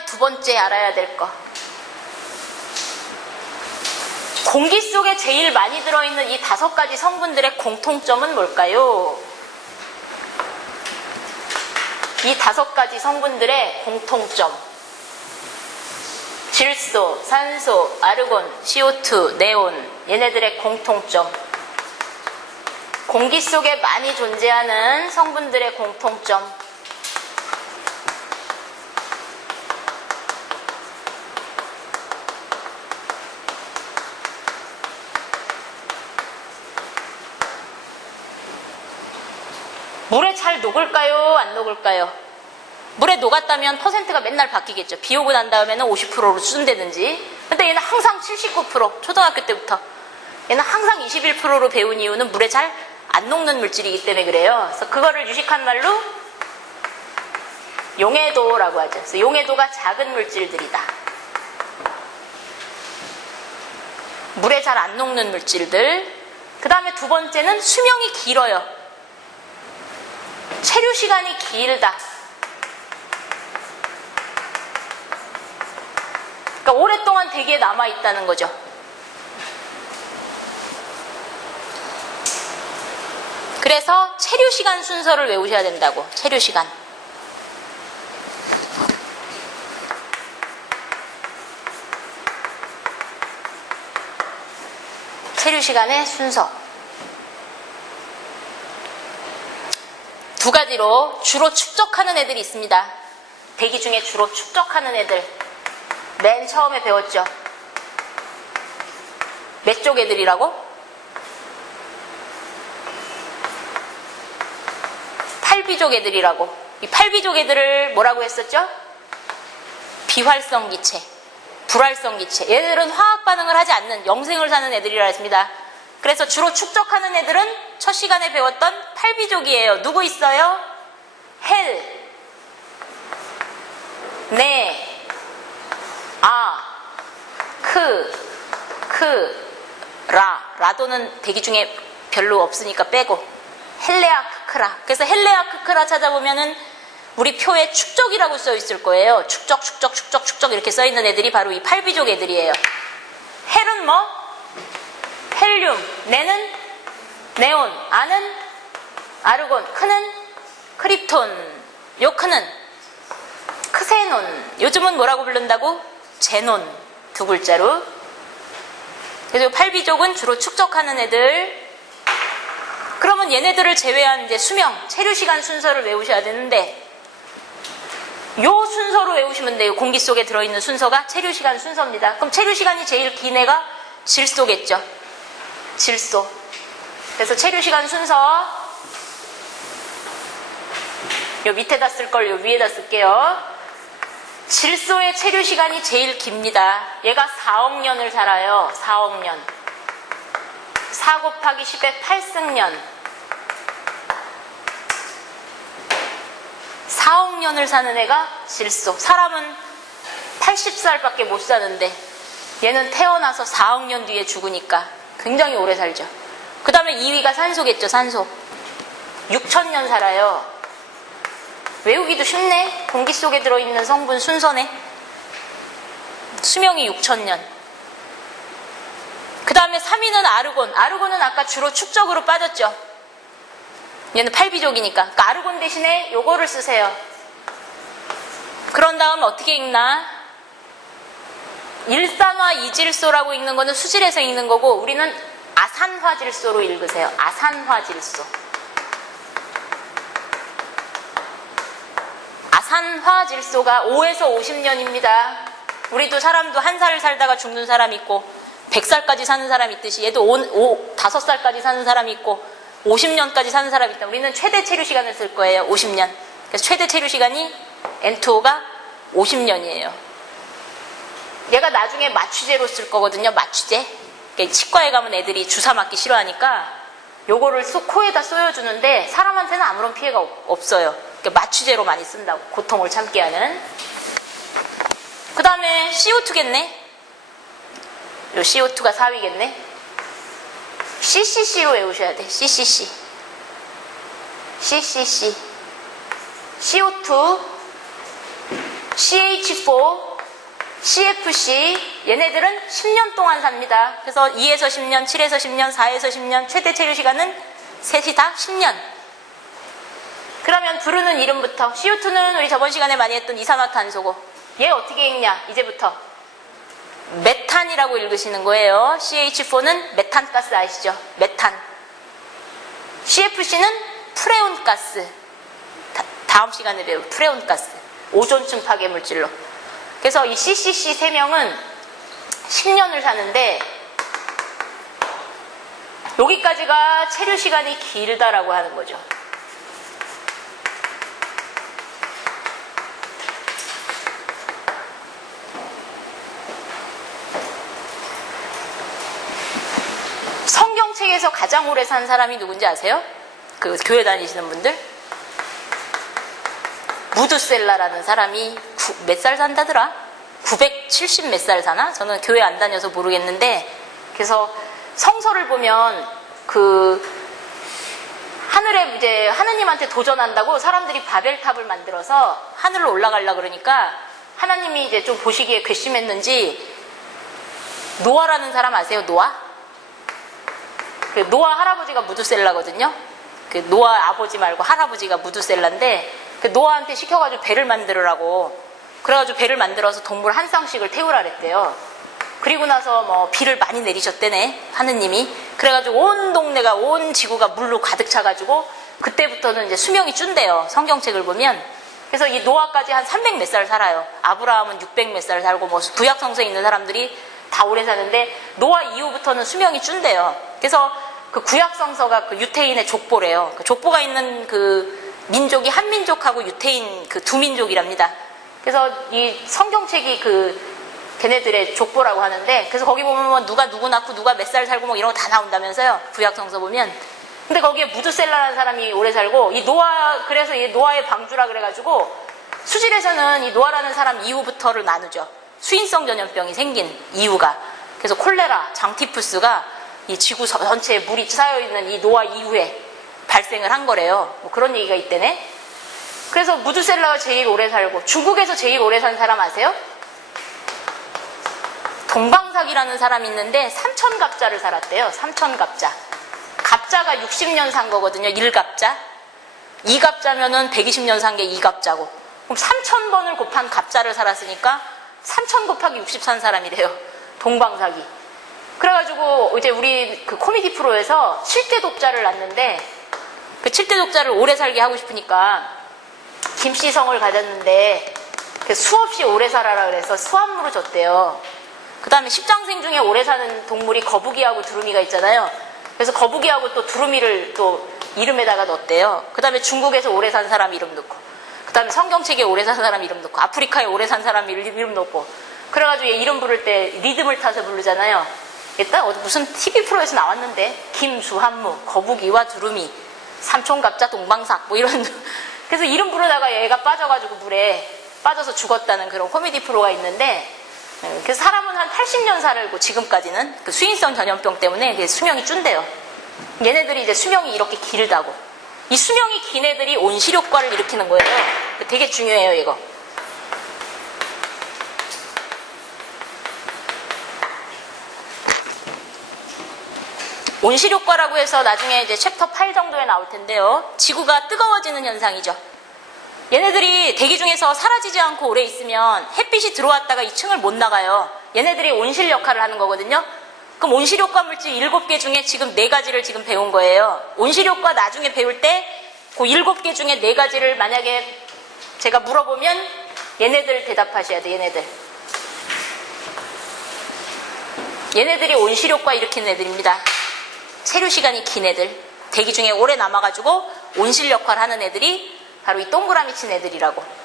다음에 두 번째 알아야 될 거. 공기 속에 제일 많이 들어있는 이 5가지 성분들의 공통점은 뭘까요? 이 5가지 성분들의 공통점. 질소, 산소, 아르곤, CO2, 네온. 얘네들의 공통점. 공기 속에 많이 존재하는 성분들의 공통점. 물에 잘 녹을까요? 안 녹을까요? 물에 녹았다면 퍼센트가 맨날 바뀌겠죠. 비 오고 난 다음에는 50%로 수준되든지. 근데 얘는 항상 79%, 초등학교 때부터. 얘는 항상 21%로 배운 이유는 물에 잘 안 녹는 물질이기 때문에 그래요. 그래서 그거를 유식한 말로 용해도라고 하죠. 그래서 용해도가 작은 물질들이다. 물에 잘 안 녹는 물질들. 그 다음에 두 번째는 수명이 길어요. 체류 시간이 길다. 그러니까 오랫동안 대기에 남아있다는 거죠. 그래서 체류 시간 순서를 외우셔야 된다고. 체류 시간. 체류 시간의 순서. 두 가지로 주로 축적하는 애들이 있습니다. 대기 중에 주로 축적하는 애들. 맨 처음에 배웠죠. 몇 쪽 애들이라고? 8비족 애들이라고. 이 8비족 애들을 뭐라고 했었죠? 비활성 기체, 불활성 기체. 얘들은 화학 반응을 하지 않는 영생을 사는 애들이라 했습니다. 그래서 주로 축적하는 애들은 첫 시간에 배웠던 8비족이에요. 누구 있어요? 헬, 네, 아, 라도는 대기 중에 별로 없으니까 빼고. 헬레아 크크라. 그래서 헬레아 크크라 찾아보면은 우리 표에 축적이라고 써 있을 거예요. 축적 이렇게 써 있는 애들이 바로 이 8비족 애들이에요. 헬은 뭐? 헬륨. 네는 네온. 아는 아르곤. 크는 크립톤. 요 크는 크세논. 요즘은 뭐라고 부른다고? 제논. 두 글자로. 그래서 8비족은 주로 축적하는 애들. 그러면 얘네들을 제외한 이제 수명, 체류 시간 순서를 외우셔야 되는데, 요 순서로 외우시면 돼요. 공기 속에 들어있는 순서가 체류 시간 순서입니다. 그럼 체류 시간이 제일 긴 애가 질소겠죠. 질소. 그래서 체류 시간 순서, 요 밑에다 쓸 걸 요 위에다 쓸게요. 질소의 체류 시간이 제일 깁니다. 얘가 4억 년을 살아요. 4억 년. 4 곱하기 10의 8승년. 4억 년을 사는 애가 질소. 사람은 80살밖에 못 사는데 얘는 태어나서 4억 년 뒤에 죽으니까 굉장히 오래 살죠. 그 다음에 2위가 산소겠죠. 산소. 6,000년 살아요. 외우기도 쉽네. 공기 속에 들어있는 성분 순서네. 수명이 6,000년. 그 다음에 3위는 아르곤. 아르곤은 아까 주로 축적으로 빠졌죠. 얘는 8비족이니까. 그러니까 아르곤 대신에 요거를 쓰세요. 그런 다음 어떻게 읽나? 일산화 이질소라고 읽는 거는 수질에서 읽는 거고, 우리는 아산화질소로 읽으세요. 아산화질소. 아산화질소가 5에서 50년입니다. 우리도 사람도 한 살 살다가 죽는 사람 있고 100살까지 사는 사람 있듯이 얘도 5살까지 사는 사람이 있고 50년까지 사는 사람이 있다. 우리는 최대 체류 시간을 쓸 거예요. 50년. 그래서 최대 체류 시간이 N2O가 50년이에요. 얘가 나중에 마취제로 쓸 거거든요. 마취제. 그러니까 치과에 가면 애들이 주사 맞기 싫어하니까 요거를 코에다 쏘여주는데 사람한테는 아무런 피해가 없어요. 그러니까 마취제로 많이 쓴다고. 고통을 참게 하는. 그 다음에 CO2겠네. 요 CO2가 4위겠네. CCC로 외우셔야 돼. CCC. CCC. CO2 CH4, CFC 얘네들은 10년 동안 삽니다. 그래서 2에서 10년, 7에서 10년, 4에서 10년, 최대 체류 시간은 셋이 다 10년. 그러면 부르는 이름부터 CO2는 우리 저번 시간에 많이 했던 이산화탄소고 얘 어떻게 읽냐? 이제부터 메탄이라고 읽으시는 거예요. CH4는 메탄가스 아시죠? 메탄. CFC는 프레온가스. 다음 시간에 배울 프레온가스. 오존층 파괴 물질로. 그래서 이 CCC 3명은 10년을 사는데 여기까지가 체류 시간이 길다라고 하는 거죠. 성경책에서 가장 오래 산 사람이 누군지 아세요? 그 교회 다니시는 분들? 무드셀라라는 사람이 몇 살 산다더라? 970 몇 살 사나? 저는 교회 안 다녀서 모르겠는데, 그래서 성서를 보면 하늘에 이제 하느님한테 도전한다고 사람들이 바벨탑을 만들어서 하늘로 올라가려고 그러니까 하나님이 이제 좀 보시기에 괘씸했는지 노아라는 사람 아세요? 노아? 그 노아 할아버지가 무드셀라거든요. 그 노아 아버지 말고 할아버지가 무드셀라인데 그 노아한테 시켜가지고 배를 만들으라고 그래가지고 배를 만들어서 동물 한 쌍씩을 태우라 그랬대요. 그리고 나서 뭐 비를 많이 내리셨대네 하느님이. 그래가지고 온 동네가 온 지구가 물로 가득 차가지고 그때부터는 이제 수명이 준대요. 성경책을 보면. 그래서 이 노아까지 한 300 몇 살 살아요. 아브라함은 600 몇 살 살고 뭐 구약 성서에 있는 사람들이 다 오래 사는데 노아 이후부터는 수명이 준대요. 그래서 그 구약 성서가 그 유태인의 족보래요. 그 족보가 있는 그 민족이 한민족하고 유태인 그 두 민족이랍니다. 그래서 이 성경책이 걔네들의 족보라고 하는데, 그래서 거기 보면 뭐 누가 누구 낳고 누가 몇 살 살고 뭐 이런 거 다 나온다면서요. 구약 성서 보면. 근데 거기에 무드셀라라는 사람이 오래 살고 이 노아, 그래서 이 노아의 방주라 그래가지고 수질에서는 이 노아라는 사람 이후부터를 나누죠. 수인성 전염병이 생긴 이유가. 그래서 콜레라, 장티푸스가 이 지구 전체에 물이 쌓여있는 이 노아 이후에 발생을 한 거래요. 뭐 그런 얘기가 있대네. 그래서 무드셀라가 제일 오래 살고, 중국에서 제일 오래 산 사람 아세요? 동방삭이라는 사람이 있는데 3000갑자를 살았대요. 3000갑자. 갑자가 60년 산 거거든요. 1갑자. 2갑자면은 120년 산 게 2갑자고. 그럼 3000번을 곱한 갑자를 살았으니까 3000 곱하기 60 산 사람이래요. 동방삭이. 그래가지고 이제 우리 그 코미디 프로에서 7대 독자를 낳는데 그 7대 독자를 오래 살게 하고 싶으니까 김씨성을 가졌는데 수없이 오래 살아라 그래서 수합물을 줬대요. 그 다음에 십장생 중에 오래 사는 동물이 거북이하고 두루미가 있잖아요. 그래서 거북이하고 또 두루미를 또 이름에다가 넣었대요. 그 다음에 중국에서 오래 산 사람 이름 넣고, 그 다음에 성경책에 오래 산 사람 이름 넣고, 아프리카에 오래 산 사람 이름 넣고, 그래가지고 얘 이름 부를 때 리듬을 타서 부르잖아요. 일단 무슨 TV 프로에서 나왔는데 김수한무, 거북이와 두루미, 삼촌갑자, 동방삭 뭐 이런 그래서 이름 부르다가 얘가 빠져가지고 물에 빠져서 죽었다는 그런 코미디 프로가 있는데, 그래서 사람은 한 80년 살고 지금까지는 그 수인성 전염병 때문에 수명이 준대요. 얘네들이 이제 수명이 이렇게 길다고. 이 수명이 긴 애들이 온실효과를 일으키는 거예요. 되게 중요해요, 이거. 온실효과라고 해서 나중에 이제 챕터 8 정도에 나올 텐데요. 지구가 뜨거워지는 현상이죠. 얘네들이 대기 중에서 사라지지 않고 오래 있으면 햇빛이 들어왔다가 이 층을 못 나가요. 얘네들이 온실 역할을 하는 거거든요. 그럼 온실효과 물질 7개 중에 지금 4가지를 지금 배운 거예요. 온실효과 나중에 배울 때 그 7개 중에 4가지를 만약에 제가 물어보면 얘네들 대답하셔야 돼. 얘네들이 온실효과 일으키는 애들입니다. 체류 시간이 긴 애들, 대기 중에 오래 남아가지고 온실 역할을 하는 애들이 바로 이 동그라미 친 애들이라고.